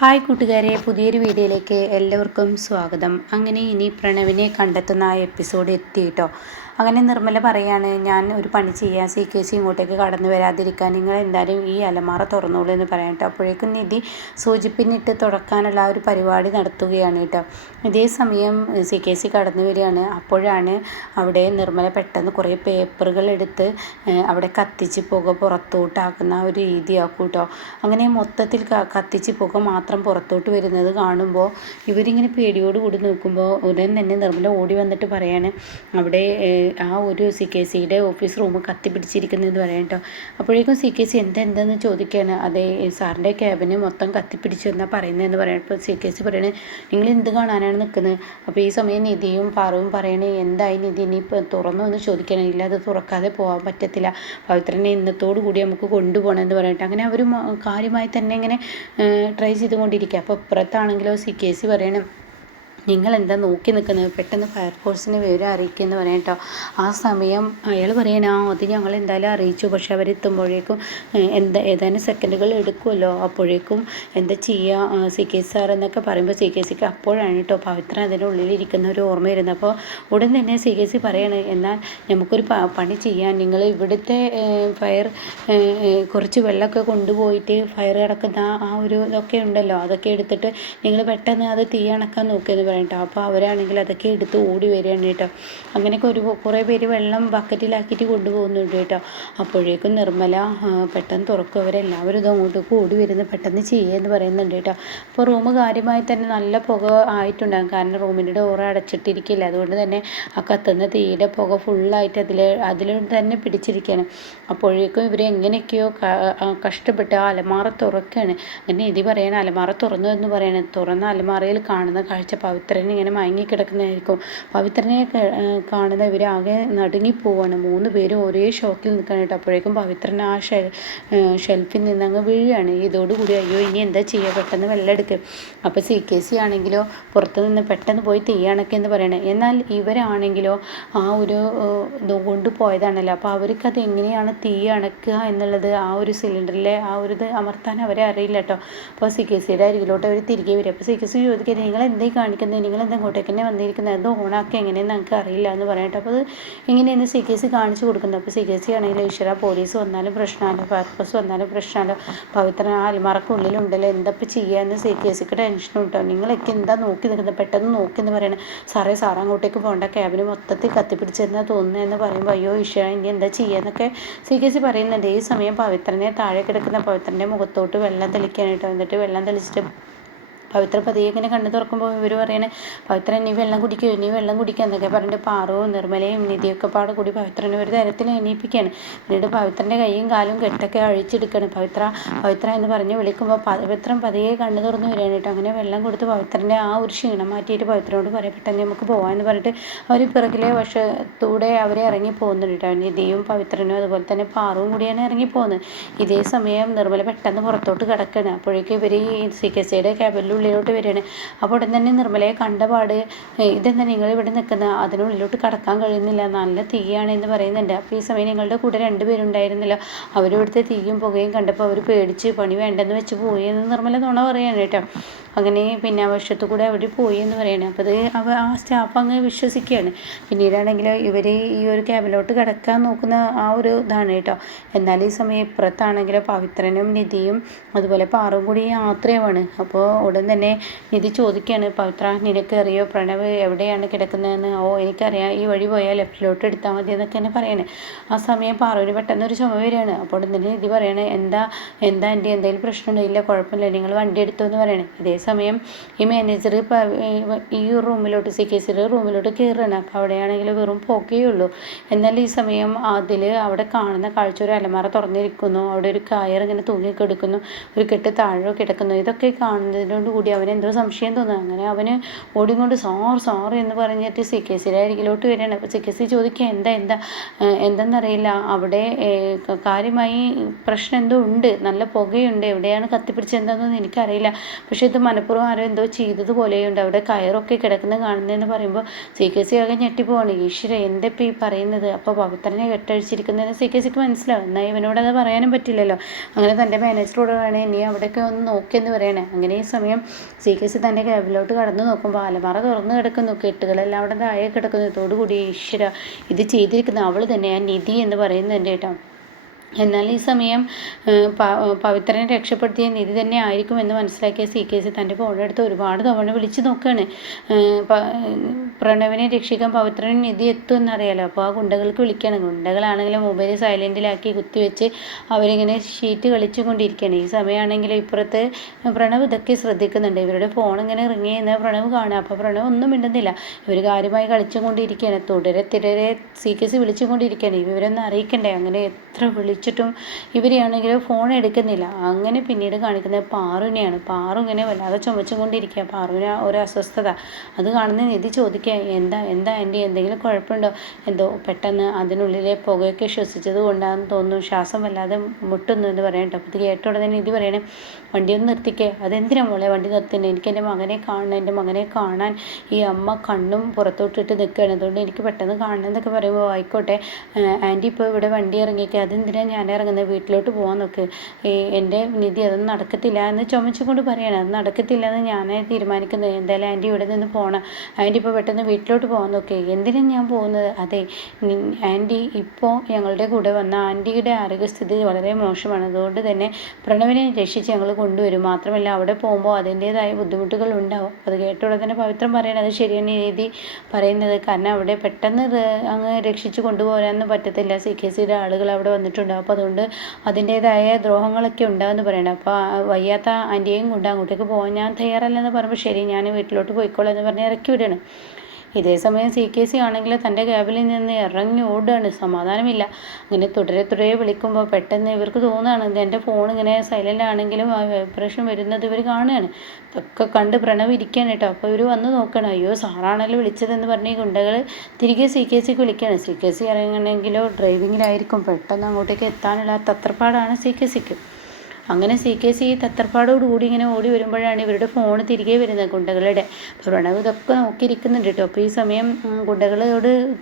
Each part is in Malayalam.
ഹായ് കൂട്ടുകാരെ, പുതിയൊരു വീഡിയോയിലേക്ക് എല്ലാവർക്കും സ്വാഗതം. അങ്ങനെ ഇനി പ്രണവിനെ കണ്ടെത്തുന്ന ആ എപ്പിസോഡ് എത്തിയിട്ടോ. അങ്ങനെ നിർമ്മല പറയാണ്, ഞാൻ ഒരു പണി ചെയ്യാം, CKC ഇങ്ങോട്ടേക്ക് കടന്നു വരാതിരിക്കാൻ നിങ്ങൾ എന്തായാലും ഈ അലമാറ തുറന്നോളൂ എന്ന് പറയാം കേട്ടോ. അപ്പോഴേക്കും നിധി സൂചിപ്പിന്നിട്ട് തുറക്കാനുള്ള ആ ഒരു പരിപാടി നടത്തുകയാണ് കേട്ടോ. ഇതേ സമയം CKC കടന്നു വരികയാണ്. അപ്പോഴാണ് അവിടെ നിർമ്മല പെട്ടെന്ന് കുറേ പേപ്പറുകൾ എടുത്ത് അവിടെ കത്തിച്ച് പുക പുറത്തോട്ടാക്കുന്ന ഒരു രീതിയാക്കും കേട്ടോ. അങ്ങനെ മൊത്തത്തിൽ കത്തിച്ച് പുക മാത്രം പുറത്തോട്ട് വരുന്നത് കാണുമ്പോൾ ഇവരിങ്ങനെ പേടിയോട് കൂടി നോക്കുമ്പോൾ ഉടൻ തന്നെ നിർമ്മല ഓടി വന്നിട്ട് പറയാണ്, അവിടെ ആ ഒരു CKCയുടെ ഓഫീസ് റൂം കത്തിപ്പിടിച്ചിരിക്കുന്നതെന്ന് പറയാം കേട്ടോ. അപ്പോഴേക്കും CKC എന്താന്ന് ചോദിക്കുകയാണ്. അതെ, സാറിൻ്റെ ക്യാബിന് മൊത്തം കത്തിപ്പിടിച്ചു എന്നാണ് പറയുന്നതെന്ന് പറയാം. ഇപ്പോൾ CKC പറയണേ, നിങ്ങൾ എന്ത് കാണാനാണ് നിൽക്കുന്നത്? അപ്പോൾ ഈ സമയം നിധിയും പാറുവും പറയണേ, എന്തായി നിധി, ഇനിയിപ്പോൾ തുറന്നു എന്ന് ചോദിക്കണം. ഇല്ല, അത് തുറക്കാതെ പോകാൻ പറ്റത്തില്ല, പവിത്രനെ ഇന്നത്തോടു കൂടി നമുക്ക് കൊണ്ടുപോകണമെന്ന് പറയട്ടെ. അങ്ങനെ അവർ കാര്യമായി തന്നെ ഇങ്ങനെ ട്രൈ ചെയ്തുകൊണ്ടിരിക്കുക. അപ്പോൾ ഇപ്പുറത്താണെങ്കിലോ CKC പറയണം, നിങ്ങൾ എന്താ നോക്കി നിൽക്കുന്നത്, പെട്ടെന്ന് ഫയർഫോഴ്സിനെ വിവരം അറിയിക്കുമെന്ന് പറയാം കേട്ടോ. ആ സമയം അയാൾ പറയണ, അത് ഞങ്ങൾ എന്തായാലും അറിയിച്ചു, പക്ഷെ അവരെത്തുമ്പോഴേക്കും ഏതാനും സെക്കൻഡുകൾ എടുക്കുമല്ലോ, അപ്പോഴേക്കും എന്താ ചെയ്യുക CKC സാർ എന്നൊക്കെ പറയുമ്പോൾ CKCക്ക് അപ്പോഴാണ് കേട്ടോ പവിത്ര അതിനുള്ളിലിരിക്കുന്ന ഒരു ഓർമ്മ വരുന്നത്. അപ്പോൾ ഉടൻ തന്നെ CKC പറയാണ്, എന്നാൽ നമുക്കൊരു പണി ചെയ്യാൻ, നിങ്ങൾ ഇവിടുത്തെ ഫയർ കുറച്ച് വെള്ളമൊക്കെ കൊണ്ടുപോയിട്ട് ഫയർ കിടക്കുന്ന ആ ഒരു ഇതൊക്കെ ഉണ്ടല്ലോ, അതൊക്കെ എടുത്തിട്ട് നിങ്ങൾ പെട്ടെന്ന് അത് തീ അണക്കാൻ നോക്കിയെന്ന് പറയട്ടോ. അപ്പോൾ അവരാണെങ്കിൽ അതൊക്കെ എടുത്ത് ഓടി വരികയാണ് കേട്ടോ. അങ്ങനെയൊക്കെ കുറേ പേര് വെള്ളം ബക്കറ്റിലാക്കിയിട്ട് കൊണ്ടുപോകുന്നുണ്ട് കേട്ടോ. അപ്പോഴേക്കും നിർമ്മല പെട്ടെന്ന് തുറക്കും, അവരെല്ലാവരും ഇത് അങ്ങോട്ടേക്ക് ഓടി വരുന്നത് പെട്ടെന്ന് ചെയ്യുമെന്ന് പറയുന്നുണ്ട് കേട്ടോ. അപ്പോൾ റൂം കാര്യമായി തന്നെ നല്ല പുക ആയിട്ടുണ്ടാകും, കാരണം റൂമിൻ്റെ ഡോറ് അടച്ചിട്ടിരിക്കില്ല. അതുകൊണ്ട് തന്നെ ആ കത്തുന്ന തീയുടെ പുക ഫുള്ളായിട്ട് അതിൽ തന്നെ പിടിച്ചിരിക്കുകയാണ്. അപ്പോഴേക്കും ഇവർ എങ്ങനെയൊക്കെയോ കഷ്ടപ്പെട്ട് ആ അലമാറ തുറക്കുകയാണ്. അങ്ങനെ നിധി പറയണ, അലമാറ തുറന്നു എന്ന് പറയണത്. തുറന്ന അലമാറയിൽ കാണുന്ന കാഴ്ച പവിത്രനെ ഇങ്ങനെ മയങ്ങിക്കിടക്കുന്നതായിരിക്കും. പവിത്രനെ കാണുന്ന ഇവരാകെ നടുങ്ങിപ്പോവാണ്. 3 പേരും ഒരേ ഷോക്കിൽ നിൽക്കണം കേട്ടോ. അപ്പോഴേക്കും പവിത്രൻ ആ ഷെൽഫിൽ നിന്ന് അങ്ങ് വീഴുകയാണ്. ഇതോടുകൂടി അയ്യോ ഇനി എന്താ ചെയ്യുക, പെട്ടെന്ന് വെള്ളം എടുക്കും. അപ്പോൾ CKC ആണെങ്കിലോ പുറത്ത് നിന്ന് പെട്ടെന്ന് പോയി തീ അണക്കെന്ന് പറയണേ. എന്നാൽ ഇവരാണെങ്കിലോ ആ ഒരു കൊണ്ട് പോയതാണല്ലോ, അപ്പോൾ അവർക്കത് എങ്ങനെയാണ് തീ അണക്കുക എന്നുള്ളത് ആ ഒരു സിലിണ്ടറിലെ ആ ഒരു ഇത് അമർത്താൻ അവരെ അറിയില്ല കേട്ടോ. അപ്പോൾ CKCയുടെ അരികിലോട്ട് അവർ തിരികെ വരും. അപ്പോൾ CKC ചോദിക്കുന്നത്, നിങ്ങൾ എന്തായി കാണിക്കുന്നത്, നിങ്ങൾ എന്താ ഇങ്ങോട്ടേക്ക് തന്നെ വന്നിരിക്കുന്നത്, അത് ഓണാക്കി എങ്ങനെയെന്ന് ഞങ്ങൾക്ക് അറിയില്ല എന്ന് പറയട്ടെ. അപ്പോൾ അത് എങ്ങനെയെന്ന് CKC കാണിച്ചു കൊടുക്കുന്നത്. അപ്പോൾ CKC ആണെങ്കിൽ, ഈശ്വര, പോലീസ് വന്നാലും പ്രശ്നമല്ലോ, ഫയർഫോഴ്സ് വന്നാലും പ്രശ്നമല്ലോ, പവിത്രൻ ആ അലമാറക്കുള്ളിലുണ്ടല്ലോ, എന്താപ്പോൾ ചെയ്യാമെന്ന് CKCക്ക് ടെൻഷനും കേട്ടോ. നിങ്ങളൊക്കെ എന്താ നോക്കി നിൽക്കുന്നത്, പെട്ടെന്ന് നോക്കി എന്ന് പറയണേ. സാറേ അങ്ങോട്ടേക്ക് പോകേണ്ട, ക്യാബിന് മൊത്തത്തിൽ കത്തിപ്പിടിച്ചെന്നാ തോന്നുന്നതെന്ന് പറയുമ്പോൾ അയ്യോ ഈശ്വര ഇനി എന്താ ചെയ്യാന്നൊക്കെ CKC പറയുന്നുണ്ട്. ഈ സമയം പവിത്രനെ താഴെ കിടക്കുന്ന പവിത്രൻ്റെ മുഖത്തോട്ട് വെള്ളം തെളിക്കാനായിട്ടോ. എന്നിട്ട് വെള്ളം തെളിച്ചിട്ട് പവിത്ര പതിയെ ഇങ്ങനെ കണ്ണു തുറക്കുമ്പോൾ ഇവർ പറയണേ, പവിത്ര നീ വെള്ളം കുടിക്കുക എന്നൊക്കെ പറഞ്ഞിട്ട് പാറുവും നിർമ്മലയും നിധിയൊക്കെ പാടെ കൂടി പവിത്രനെ ഒരു തരത്തിൽ എണീപ്പിക്കുകയാണ്. പിന്നീട് പവിത്രൻ്റെ കൈയും കാലും കെട്ടൊക്കെ അഴിച്ചെടുക്കുകയാണ്. പവിത്ര എന്ന് പറഞ്ഞ് വിളിക്കുമ്പോൾ പവിത്രം പതിയെ കണ്ണു തുറന്ന് വരികയാണ് കേട്ടോ. അങ്ങനെ വെള്ളം കൊടുത്ത് പവിത്രൻ്റെ ആ ഒരു ക്ഷീണം മാറ്റിയിട്ട് പവിത്രനോട് പറയാം, പെട്ടെന്ന് നമുക്ക് പോകാമെന്ന് പറഞ്ഞിട്ട് അവർ പിറകിലെ വശത്തൂടെ അവരെ ഇറങ്ങി പോകുന്നുണ്ട് കേട്ടോ. നിധിയും പവിത്രനും അതുപോലെ തന്നെ പാറുവും കൂടിയാണ് ഇറങ്ങിപ്പോകുന്നത്. ഇതേ സമയം നിർമ്മല പെട്ടെന്ന് പുറത്തോട്ട് കിടക്കുകയാണ്. അപ്പോഴേക്കും ഇവർ ഈ CKCയുടെ ക്യാബിനുള്ളിലോട്ട് വരികയാണ്. അപ്പോൾ ഉടൻ തന്നെ നിർമ്മലയെ കണ്ടപാട്, ഇതെന്താ നിങ്ങൾ ഇവിടെ നിൽക്കുന്നത്, അതിനുള്ളിലോട്ട് കടക്കാൻ കഴിയുന്നില്ല, നല്ല തീയാണ് എന്ന് പറയുന്നുണ്ട്. അപ്പോൾ ഈ സമയം നിങ്ങളുടെ കൂടെ 2 പേരുണ്ടായിരുന്നല്ലോ, അവരിവിടുത്തെ തീയും പുകയും കണ്ടപ്പോൾ അവർ പേടിച്ച് പണി വേണ്ടെന്ന് വെച്ച് പോയി എന്ന് നിർമ്മല നുണ പറയാണ് കേട്ടോ. അങ്ങനെ പിന്നെ വശത്തു കൂടെ അവർ പോയി എന്ന് പറയണേ. അപ്പോൾ അത് ആ സ്റ്റാഫ് അങ്ങ് വിശ്വസിക്കുകയാണ്. പിന്നീടാണെങ്കിൽ ഇവർ ഈ ഒരു ക്യാബിലോട്ട് കിടക്കാൻ നോക്കുന്ന ആ ഒരു ഇതാണ് കേട്ടോ. എന്നാൽ ഈ സമയം ഇപ്പുറത്താണെങ്കിൽ പവിത്രനും നിധിയും അതുപോലെ പാറും കൂടി യാത്രയുമാണ്. അപ്പോൾ ഉടൻ തന്നെ നിധി ചോദിക്കുകയാണ്, പവിത്ര നിനക്ക് അറിയോ പ്രണവ് എവിടെയാണ് കിടക്കുന്നതെന്ന്? ഓ എനിക്കറിയാം, ഈ വഴി പോയാൽ ലെഫ്റ്റിലോട്ട് എടുത്താൽ മതി എന്നൊക്കെ തന്നെ പറയണേ. ആ സമയം പാറുവിന് പെട്ടെന്ന് ഒരു ചുമ വരികയാണ്. അപ്പോൾ ഉടൻ തന്നെ നിധി പറയണേ, എന്താ എൻ്റെ എന്തെങ്കിലും പ്രശ്നമുണ്ടോ? ഇല്ല കുഴപ്പമില്ല, നിങ്ങൾ വണ്ടി എടുത്തു എന്ന് പറയണേ. ഇതേ സമയം ഈ മാനേജർ ഈ റൂമിലോട്ട് CKCയുടെ റൂമിലോട്ട് കയറുകയാണ്. അപ്പോൾ അവിടെയാണെങ്കിൽ വെറും പുകയുള്ളൂ. എന്നാൽ ഈ സമയം അവിടെ കാണുന്ന കാഴ്ച, ഒരു അലമാറ തുറന്നിരിക്കുന്നു, അവിടെ ഒരു കയർ ഇങ്ങനെ തൂങ്ങിക്കെടുക്കുന്നു, ഒരു കെട്ട് താഴെ കിടക്കുന്നു. ഇതൊക്കെ കാണുന്നതിനോട് കൂടി അവനെന്തോ സംശയം തോന്നുന്നു. അങ്ങനെ അവന് ഓടിക്കൊണ്ട് സാർ എന്ന് പറഞ്ഞിട്ട് CKCയുടെ അരികിലോട്ട് വരികയാണ്. അപ്പോൾ CKC ചോദിക്കുക, എന്താണെന്നറിയില്ല, അവിടെ കാര്യമായി പ്രശ്നം എന്തോ ഉണ്ട്, നല്ല പുകയുണ്ട്, എവിടെയാണ് കത്തിപ്പിടിച്ചെന്താണെന്നൊന്നും എനിക്കറിയില്ല, പക്ഷെ ഇത് മനഃപൂർവ്വം ആരോ എന്തോ ചെയ്തതുപോലെയുണ്ട്, അവിടെ കയറൊക്കെ കിടക്കുന്നത് കാണുന്നതെന്ന് പറയുമ്പോൾ CKC ആകെ ഞെട്ടിപ്പോവാണ്. ഈശ്വര എന്താ ഇപ്പം ഈ പറയുന്നത്? അപ്പോൾ പവിത്രനെ കെട്ടഴിച്ചിരിക്കുന്നതെന്ന് CKCക്ക് മനസ്സിലാവും. എന്നാൽ ഇവനോട് അത് പറയാനും പറ്റില്ലല്ലോ. അങ്ങനെ തൻ്റെ മാനേജറോട് പറയണേ നീ അവിടെയൊക്കെ ഒന്ന് നോക്കിയെന്ന് പറയണേ. അങ്ങനെ ഈ സമയം CKC തൻ്റെ ക്യാബിലോട്ട് കടന്നു നോക്കുമ്പോൾ അലമാറ തുറന്നു കിടക്കുന്നു, കെട്ടുകളെല്ലാം അവിടെ താഴെ കിടക്കുന്നു. ഇതോടുകൂടി ഈശ്വര ഇത് ചെയ്തിരിക്കുന്ന അവൾ തന്നെ, ആ നിധി എന്ന് പറയുന്നുണ്ട് കേട്ടോ. എന്നാൽ ഈ സമയം പവിത്രനെ രക്ഷപ്പെടുത്തിയ നിധി തന്നെ ആയിരിക്കുമെന്ന് മനസ്സിലാക്കിയ CKC തൻ്റെ ഫോണെടുത്ത് ഒരുപാട് തവണ വിളിച്ച് നോക്കുകയാണ്. പ്രണവിനെ രക്ഷിക്കാൻ പവിത്രന് നിധി എത്തുമെന്നറിയാലോ. അപ്പോൾ ആ ഗുണ്ടകൾക്ക് വിളിക്കുകയാണ്. ഗുണ്ടകളാണെങ്കിലും മൊബൈൽ സൈലൻറ്റിലാക്കി കുത്തിവെച്ച് അവരിങ്ങനെ ഷീറ്റ് കളിച്ചു കൊണ്ടിരിക്കുകയാണ്. ഈ സമയമാണെങ്കിലും ഇപ്പുറത്ത് പ്രണവ് ഇതൊക്കെ ശ്രദ്ധിക്കുന്നുണ്ട്. ഇവരുടെ ഫോൺ ഇങ്ങനെ റിങ് ചെയ്യുന്ന പ്രണവ് കാണുക. അപ്പോൾ പ്രണവ് ഒന്നും മിണ്ടുന്നില്ല. ഇവർ കാര്യമായി കളിച്ചുകൊണ്ടിരിക്കുകയാണ്. തുടരെ CKC വിളിച്ചുകൊണ്ടിരിക്കുകയാണ്. ഇവരൊന്നും അറിയിക്കണ്ടേ. അങ്ങനെ എത്ര വിളിച്ചിട്ടും ഇവരെയാണെങ്കിൽ ഫോൺ എടുക്കുന്നില്ല. അങ്ങനെ പിന്നീട് കാണിക്കുന്നത് പാറുവിനെയാണ്. പാറു ഇങ്ങനെ വല്ലാതെ ചുമച്ചുകൊണ്ടിരിക്കുക. പാറുവിന് ഒരു അസ്വസ്ഥത. അത് കാണുന്ന നിധി ചോദിക്കുക, എന്താ ആൻറ്റി, എന്തെങ്കിലും കുഴപ്പമുണ്ടോ? എന്തോ പെട്ടെന്ന് അതിനുള്ളിലെ പുകയൊക്കെ ശ്വസിച്ചത് കൊണ്ടാണെന്ന് തോന്നുന്നു, ശ്വാസം വല്ലാതെ മുട്ടുന്നു എന്ന് പറയട്ടോ. അപ്പോൾ ഇത് കേട്ട ഉടനെ നിധി പറയണേ, വണ്ടി ഒന്ന് നിർത്തിക്കേ. അതെന്തിനാ മോളെ വണ്ടി നിർത്തുന്നത്? എനിക്ക് എൻ്റെ മകനെ കാണണം. എൻ്റെ മകനെ കാണാൻ ഈ അമ്മ കണ്ണും പുറത്തോട്ടിട്ട് നിൽക്കുകയാണ്. അതുകൊണ്ട് എനിക്ക് പെട്ടെന്ന് കാണണം എന്നൊക്കെ പറയുമ്പോൾ ആയിക്കോട്ടെ ആൻറ്റി, ഇപ്പോൾ ഇവിടെ വണ്ടി ഇറങ്ങിയൊക്കെ അതെന്തിനാ ഞാൻ ഇറങ്ങുന്നത്? വീട്ടിലോട്ട് പോകാൻ നോക്ക്. എൻ്റെ നിധി അതൊന്നും നടക്കത്തില്ല എന്ന് ചുമച്ചുകൊണ്ട് പറയണം. അത് നടക്കത്തില്ല എന്ന് ഞാനേ തീരുമാനിക്കുന്നത്. എന്തായാലും ആൻറ്റി ഇവിടെ നിന്ന് പോകണം. ആൻറ്റി ഇപ്പോൾ പെട്ടെന്ന് വീട്ടിലോട്ട് പോകാൻ നോക്ക്. എന്തിനാണ് ഞാൻ പോകുന്നത്? അതെ ആൻറ്റി, ഇപ്പോൾ ഞങ്ങളുടെ കൂടെ വന്ന ആൻറ്റിയുടെ ആരോഗ്യസ്ഥിതി വളരെ മോശമാണ്. അതുകൊണ്ട് തന്നെ പ്രണവിനെ രക്ഷിച്ച് ഞങ്ങൾ കൊണ്ടുവരും. മാത്രമല്ല അവിടെ പോകുമ്പോൾ അതിൻ്റേതായ ബുദ്ധിമുട്ടുകൾ ഉണ്ടാവും. അത് കേട്ടുള്ള തന്നെ പവിത്രം പറയണത് അത് ശരിയാണ് രീതി പറയുന്നത്. കാരണം അവിടെ പെട്ടെന്ന് അങ്ങ് രക്ഷിച്ച് കൊണ്ടുപോകാനൊന്നും പറ്റത്തില്ല. CKCയുടെ ആളുകൾ അവിടെ വന്നിട്ടുണ്ടാവും. അപ്പോൾ അതുകൊണ്ട് അതിൻ്റേതായ ദ്രോഹങ്ങളൊക്കെ ഉണ്ടാകുമെന്ന് പറയണം. അപ്പോൾ വയ്യാത്ത ആൻറ്റിയെയും കൊണ്ട് അങ്ങോട്ടേക്ക് പോകാൻ ഞാൻ തയ്യാറല്ലെന്ന് പറയുമ്പോൾ ശരി ഞാൻ വീട്ടിലോട്ട് പോയിക്കോളാം എന്ന് പറഞ്ഞ് ഇറക്കി വിടണം. ഇതേ സമയം CKC ആണെങ്കിൽ തൻ്റെ ക്യാബിൽ നിന്ന് ഇറങ്ങി ഓടുകയാണ്. സമാധാനമില്ല. അങ്ങനെ തുടരെ വിളിക്കുമ്പോൾ പെട്ടെന്ന് ഇവർക്ക് തോന്നുകയാണ് എൻ്റെ ഫോൺ ഇങ്ങനെ സൈലൻ്റ് ആണെങ്കിലും ആ വൈബ്രേഷൻ വരുന്നത് ഇവർ കാണുകയാണ്. ഇതൊക്കെ കണ്ട് പ്രണവ് ഇരിക്കുകയാണ് കേട്ടോ. അപ്പോൾ ഇവർ വന്ന് നോക്കണം. അയ്യോ സാറാണല്ലോ വിളിച്ചതെന്ന് പറഞ്ഞ് ഈ ഗുണ്ടകൾ തിരികെ CKCക്ക് വിളിക്കുകയാണ്. CKC ഇറങ്ങണമെങ്കിലോ ഡ്രൈവിങ്ങിലായിരിക്കും. പെട്ടെന്ന് അങ്ങോട്ടേക്ക് എത്താനുള്ള തത്രപ്പാടാണ് CKCക്ക്. അങ്ങനെ CKC തത്രപ്പാടോടുകൂടി ഇങ്ങനെ ഓടി വരുമ്പോഴാണ് ഇവരുടെ ഫോൺ തിരികെ വരുന്നത് ഗുണ്ടകളുടെ. അപ്പോൾ പ്രണവ് ഇതൊക്കെ നോക്കിയിരിക്കുന്നുണ്ട് കേട്ടോ. അപ്പോൾ ഈ സമയം ഗുണ്ടകൾ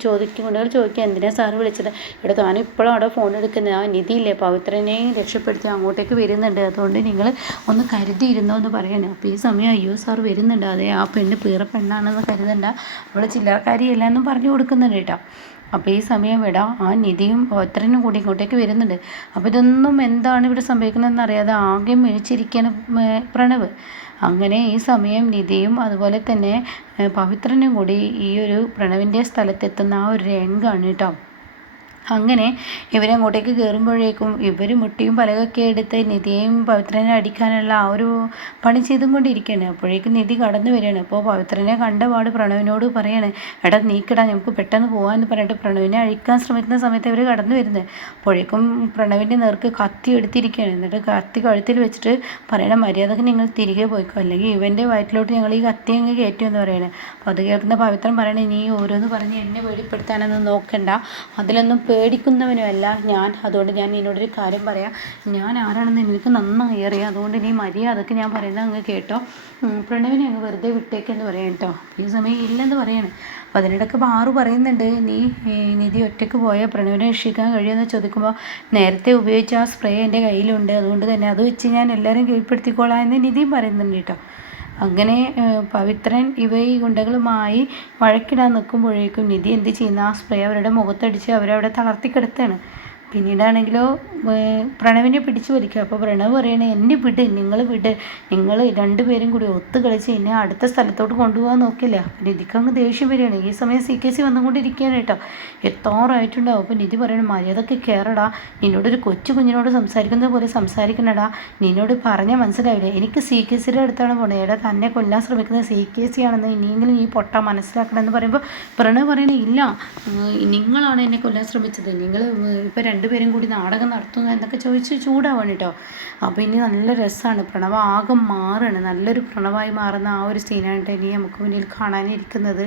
ചോദിക്കുക എന്തിനാ സാറ് വിളിച്ചത്? ഇവിടെ താനും ഇപ്പോഴും അവിടെ ഫോൺ എടുക്കുന്നത് ആ നിധിയില്ലേ പവിത്രനെയും രക്ഷപ്പെടുത്തി അങ്ങോട്ടേക്ക് വരുന്നുണ്ട്. അതുകൊണ്ട് നിങ്ങൾ ഒന്ന് കരുതിയിരുന്നോ എന്ന് പറയണം. അപ്പോൾ ഈ സമയം അയ്യോ സാർ വരുന്നുണ്ട്, അതെ ആ പെണ്ണ് പീറ പെണ്ണാണെന്ന് കരുതണ്ട, അവൾ ചില്ലറക്കാരിയല്ല എന്നും പറഞ്ഞു കൊടുക്കുന്നുണ്ട് കേട്ടോ. അപ്പോൾ ഈ സമയം ആ നിധിയും പവിത്രനും കൂടി ഇങ്ങോട്ടേക്ക് വരുന്നുണ്ട്. അപ്പോൾ ഇതൊന്നും എന്താണ് ഇവിടെ സംഭവിക്കുന്നതെന്ന് അറിയാതെ ആകെ മിഴിച്ചിരിക്കുകയാണ് പ്രണവ്. അങ്ങനെ ഈ സമയം നിധിയും അതുപോലെ തന്നെ പവിത്രനും കൂടി ഈ ഒരു പ്രണവിൻ്റെ സ്ഥലത്തെത്തുന്ന ആ ഒരു രംഗമാണ് കേട്ടോ. അങ്ങനെ ഇവരങ്ങോട്ടേക്ക് കയറുമ്പോഴേക്കും ഇവർ മുട്ടിയും പലകൊക്കെ എടുത്ത് നിധിയെയും പവിത്രനെ അടിക്കാനുള്ള ആ ഒരു പണി ചെയ്തും കൊണ്ടിരിക്കുകയാണ്. അപ്പോഴേക്കും നിധി കടന്നു വരികയാണ്. അപ്പോൾ പവിത്രനെ കണ്ടപാട് പ്രണവിനോട് പറയാണ്, എടാ നീക്കിടാ നമുക്ക് പെട്ടെന്ന് പോകാമെന്ന് പറഞ്ഞിട്ട് പ്രണവിനെ അഴിക്കാൻ ശ്രമിക്കുന്ന സമയത്ത് ഇവർ കടന്നു വരുന്നത്. അപ്പോഴേക്കും പ്രണവിൻ്റെ നേർക്ക് കത്തി എടുത്തിരിക്കുകയാണ്. എന്നിട്ട് കത്തി കഴുത്തിൽ വെച്ചിട്ട് പറയണം, മര്യാദക്ക് നിങ്ങൾ തിരികെ പോയിക്കോ, അല്ലെങ്കിൽ ഇവൻ്റെ വയറ്റിലോട്ട് ഞങ്ങൾ ഈ കത്തി അങ്ങ് കയറ്റുമെന്ന് പറയണേ. അപ്പോൾ അത് കേൾക്കുന്ന പവിത്രം പറയണേ, നീ ഓരോന്ന് പറഞ്ഞ് എന്നെ പേടിപ്പെടുത്താനൊന്നും നോക്കണ്ട, അതിലൊന്നും പേടിക്കുന്നവനുമല്ല ഞാൻ. അതുകൊണ്ട് ഞാൻ നിന്നോടൊരു കാര്യം പറയാം, ഞാൻ ആരാണെന്ന് എനിക്ക് നന്നായി അറിയാം. അതുകൊണ്ട് നീ മര്യാദക്ക് ഞാൻ പറയുന്നത് അങ്ങ് കേട്ടോ, പ്രണവിനെ അങ്ങ് വെറുതെ വിട്ടേക്കെന്ന് പറയാം കേട്ടോ. ഈ സമയം ഇല്ലെന്ന് പറയണം. അപ്പോൾ അതിനിടയ്ക്ക് പാറു പറയുന്നുണ്ട്, നീ നിധി ഒറ്റയ്ക്ക് പോയാൽ പ്രണവിനെ രക്ഷിക്കാൻ കഴിയുമെന്ന് ചോദിക്കുമ്പോൾ നേരത്തെ ഉപയോഗിച്ച ആ സ്പ്രേ എൻ്റെ കയ്യിലുണ്ട്, അതുകൊണ്ട് തന്നെ അത് വെച്ച് ഞാൻ എല്ലാവരും കീഴ്പ്പെടുത്തിക്കോളാം എന്ന് നിധിയും പറയുന്നുണ്ട് കേട്ടോ. അങ്ങനെ പവിത്രൻ ഈ ഗുണ്ടകളുമായി വഴക്കിടാൻ നിൽക്കുമ്പോഴേക്കും നിധി എന്ത് ചെയ്യുന്ന ആ സ്പ്രേ അവരുടെ മുഖത്തടിച്ച് അവരവിടെ തളർത്തിക്കിടത്താണ്. പിന്നീടാണെങ്കിലോ പ്രണവിനെ പിടിച്ചു വലിക്കുക. അപ്പോൾ പ്രണവ് പറയണേ, എന്നെ വിട്, നിങ്ങൾ രണ്ടുപേരും കൂടി ഒത്തു കളിച്ച് എന്നെ അടുത്ത സ്ഥലത്തോട്ട് കൊണ്ടുപോകാൻ നോക്കില്ല. നിധിക്കങ്ങ് ദേഷ്യം വരികയാണ്. ഈ സമയം CKC വന്നുകൊണ്ടിരിക്കുകയാണ് കേട്ടോ. എത്താറായിട്ടുണ്ടാവും. അപ്പോൾ നിധി പറയണം, മര്യാദക്ക് കയറടാ, നിന്നോടൊരു കൊച്ചു കുഞ്ഞിനോട് സംസാരിക്കുന്നത് പോലെ സംസാരിക്കണടാ, നിന്നോട് പറഞ്ഞാൽ മനസ്സിലാവില്ലേ, എനിക്ക് CKCയുടെ അടുത്താണ് പോകണത്, എടാ തന്നെ കൊല്ലാൻ ശ്രമിക്കുന്നത് CKC ആണെന്ന് ഇനിയെങ്കിലും ഈ പൊട്ട മനസ്സിലാക്കണമെന്ന് പറയുമ്പോൾ പ്രണവ് പറയണേ, ഇല്ല നിങ്ങളാണ് എന്നെ കൊല്ലാൻ ശ്രമിച്ചത്, നിങ്ങൾ ഇപ്പോൾ രണ്ടുപേരും കൂടി നാടകം നടത്തുന്നു എന്നൊക്കെ ചോദിച്ച് ചൂടാവാണ് കേട്ടോ. അപ്പോൾ ഇനി നല്ല രസമാണ്. പ്രണവ് ആകെ മാറുകയാണ്, നല്ലൊരു പ്രണവായി മാറുന്ന ആ ഒരു സീനാണ് ഇനി നമുക്ക് മുന്നിൽ കാണാനിരിക്കുന്നത്.